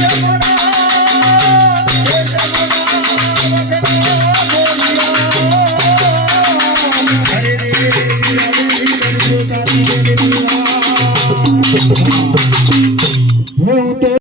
Yeah.